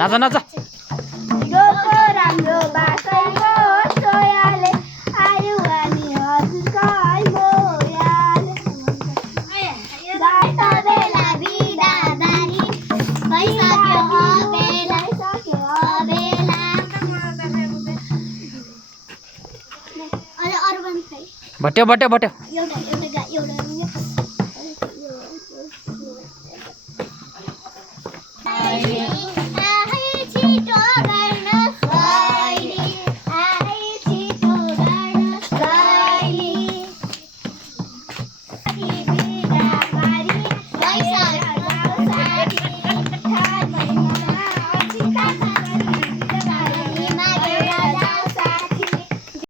नाच नाच हिरोको राम्रो बासैको सोयाले आयो अनि हजुरको मोयाले गाता बेला बिदादारी भइसक्यो अबेला अरे अरु पनि भट्यो भट्यो भट्यो एउटा